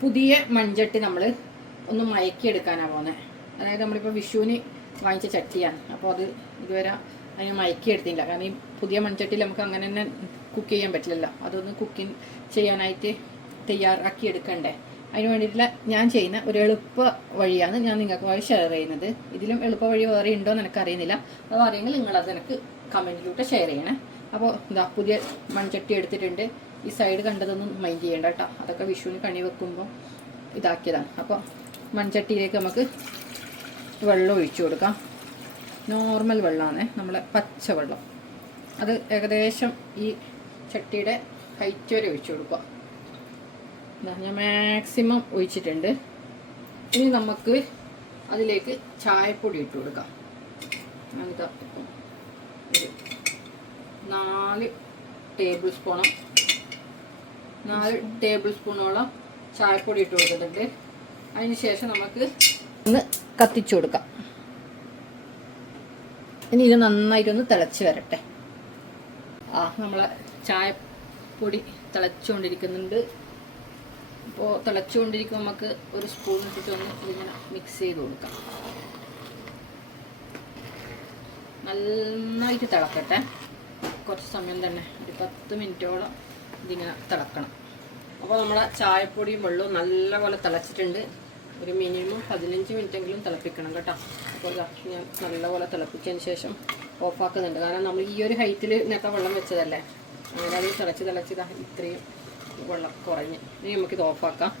പുതിയ മൺചട്ടി നമ്മൾ ഒന്ന് മയക്കിയെടുക്കാനാണ് പോകുന്നത് അതായത് നമ്മളിപ്പോൾ വിഷുവിന് വാങ്ങിച്ച ചട്ടിയാണ്. അപ്പോൾ അത് ഇതുവരെ അതിനെ മയക്കിയെടുത്തില്ല. കാരണം ഈ പുതിയ മൺചട്ടിയിൽ നമുക്ക് അങ്ങനെ തന്നെ കുക്ക് ചെയ്യാൻ പറ്റില്ലല്ലോ. അതൊന്ന് കുക്കിംഗ് ചെയ്യാനായിട്ട് തയ്യാറാക്കി എടുക്കണ്ടേ അതിന് വേണ്ടിയിട്ടുള്ള ഞാൻ ചെയ്യുന്ന ഒരു എളുപ്പ വഴിയാണ് ഞാൻ നിങ്ങൾക്ക് ഷെയർ ചെയ്യുന്നത്. ഇതിലും എളുപ്പ വഴി വേറെ ഉണ്ടോ എന്ന് എനിക്കറിയുന്നില്ല. അത് അറിയെങ്കിൽ നിങ്ങളത് എനിക്ക് കമന്റിലൂടെ ഷെയർ ചെയ്യണേ. അപ്പോൾ ഇതാ പുതിയ മൺചട്ടി എടുത്തിട്ടുണ്ട്. ഈ സൈഡ് കണ്ടതൊന്നും മൈൻഡ് ചെയ്യേണ്ട കേട്ടോ അതൊക്കെ വിഷുവിന് കണി വെക്കുമ്പോൾ ഇതാക്കിയതാണ്. അപ്പോൾ മൺചട്ടിയിലേക്ക് നമുക്ക് വെള്ളം ഒഴിച്ചു കൊടുക്കാം. നോർമൽ വെള്ളമാണ് നമ്മളെ പച്ച വെള്ളം അത് ഏകദേശം ഈ ചട്ടിയുടെ ഹൈറ്റ് വരെ ഒഴിച്ചു കൊടുക്കുക. ഞാൻ മാക്സിമം ഒഴിച്ചിട്ടുണ്ട്. ഇനി നമുക്ക് അതിലേക്ക് ചായപ്പൊടി ഇട്ട് കൊടുക്കാം. ഇപ്പം ഒരു നാല് ടേബിൾ സ്പൂണം നാല് ടേബിൾ സ്പൂണോളം ചായപ്പൊടി ഇട്ട് കൊടുക്കുന്നുണ്ട് അതിന് ശേഷം നമുക്ക് ഒന്ന് കത്തിച്ചു കൊടുക്കാം. ഇനി ഇത് നന്നായിട്ടൊന്ന് തിളച്ച് വരട്ടെ. ആ നമ്മളെ ചായപ്പൊടി തിളച്ചുകൊണ്ടിരിക്കുന്നുണ്ട്. അപ്പോൾ തിളച്ചുകൊണ്ടിരിക്കുമ്പോൾ നമുക്ക് ഒരു സ്പൂൺ ഇട്ടിട്ട് ഒന്ന് ഇതിങ്ങനെ മിക്സ് ചെയ്ത് കൊടുക്കാം. നന്നായിട്ട് തിളക്കട്ടെ. കുറച്ച് സമയം തന്നെ ഒരു പത്ത് മിനിറ്റോളം ഇതിങ്ങനെ തിളക്കണം. അപ്പോൾ നമ്മളെ ചായപ്പൊടിയും വെള്ളവും നല്ലപോലെ തിളച്ചിട്ടുണ്ട്. ഒരു മിനിമം പതിനഞ്ച് മിനിറ്റെങ്കിലും തിളപ്പിക്കണം കേട്ടോ. അപ്പോൾ ഞാൻ നല്ലപോലെ തിളപ്പിച്ചതിന് ശേഷം ഓഫാക്കുന്നുണ്ട് കാരണം നമ്മൾ ഈ ഒരു ഹൈറ്റിൽ നേരത്തെ വെള്ളം വെച്ചതല്ലേ? അങ്ങനെ അത് തിളച്ച് തിളച്ച് ഇതാ ഇത്രയും വെള്ളം കുറഞ്ഞ്. ഇനി നമുക്കിത് ഓഫാക്കാം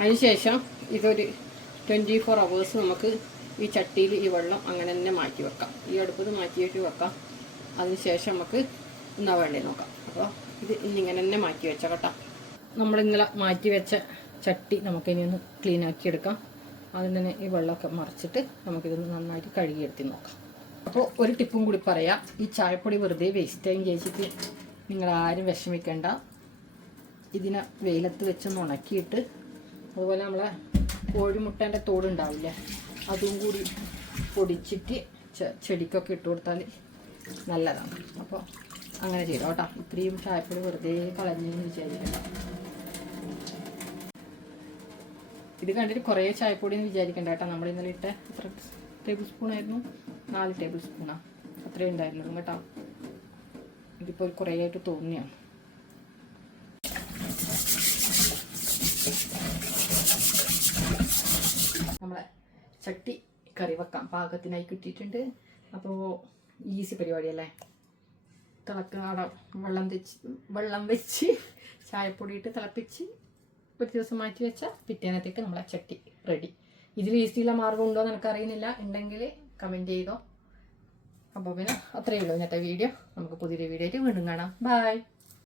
അതിനുശേഷം ഇതൊരു ട്വന്റി ഫോർ അവേഴ്സ് നമുക്ക് ഈ ചട്ടിയിൽ ഈ വെള്ളം അങ്ങനെ തന്നെ മാറ്റി വെക്കാം. ഈ അടുപ്പത് മാറ്റിയിട്ട് വെക്കാം. അതിനുശേഷം നമുക്ക് എന്നാ വേണ്ടേ നോക്കാം. അപ്പോൾ ഇത് ഇന്നിങ്ങനെ തന്നെ മാറ്റി വെച്ച കേട്ടോ. നമ്മളിങ്ങനെ മാറ്റി വെച്ച ചട്ടി നമുക്കിനി ഒന്ന് ക്ലീൻ ആക്കി എടുക്കാം. അതിൽ തന്നെ ഈ വെള്ളമൊക്കെ മറിച്ചിട്ട് നമുക്കിതൊന്ന് നന്നായിട്ട് കഴുകിയെടുത്തി നോക്കാം. അപ്പോൾ ഒരു ടിപ്പും കൂടി പറയാം. ഈ ചായപ്പൊടി വെറുതെ വേസ്റ്റ് ടൈം ചേച്ചിട്ട് നിങ്ങൾ ആരും വിഷമിക്കേണ്ട. ഇതിനെ വെയിലത്ത് വെച്ചൊന്ന് ഉണക്കിയിട്ട് അതുപോലെ നമ്മളെ കോഴിമുട്ടേന്റെ തോടുണ്ടാവില്ലേ അതും കൂടി പൊടിച്ചിട്ട് ചെടിക്കൊക്കെ ഇട്ട് കൊടുത്താൽ നല്ലതാണ്. അപ്പോൾ അങ്ങനെ ചെയ്തു കേട്ടോ. ഇത്രയും ചായപ്പൊടി വെറുതെ കളഞ്ഞെന്ന് വിചാരിക്കണ്ട. ഇത് കണ്ടിട്ട് കുറേ ചായപ്പൊടി എന്ന് വിചാരിക്കണ്ട കേട്ടോ. നമ്മൾ ഇന്നലെ ഇട്ട എത്ര ടേബിൾ സ്പൂൺ ആയിരുന്നു? നാല് ടേബിൾ സ്പൂണാ അത്രയും ഉണ്ടായിരുന്നുള്ളൂ കേട്ടോ. ഇതിപ്പോൾ കുറേ ആയിട്ട് തോന്നിയാണ്. നമ്മളെ ചട്ടി കറി വെക്കാം. പാകത്തിനായി കിട്ടിയിട്ടുണ്ട്. അപ്പോൾ ഈസി പരിപാടിയല്ലേ? തിളക്കുന്ന വെള്ളം തെച്ച് വെള്ളം വെച്ച് ചായപ്പൊടി ഇട്ട് തിളപ്പിച്ച് ഒരു ദിവസം മാറ്റി വെച്ചാൽ പിറ്റേനത്തേക്ക് നമ്മളെ ചട്ടി റെഡി ഇതിൽ ഈസിയുള്ള മാർഗം ഉണ്ടോ എന്ന് എനിക്കറിയുന്നില്ല. ഉണ്ടെങ്കിൽ കമന്റ് ചെയ്തോ. അപ്പോൾ പിന്നെ അത്രയേ ഉള്ളൂ ഇന്നത്തെ വീഡിയോ നമുക്ക് പുതിയൊരു വീഡിയോ ആയിട്ട് വീണ്ടും കാണാം. ബൈ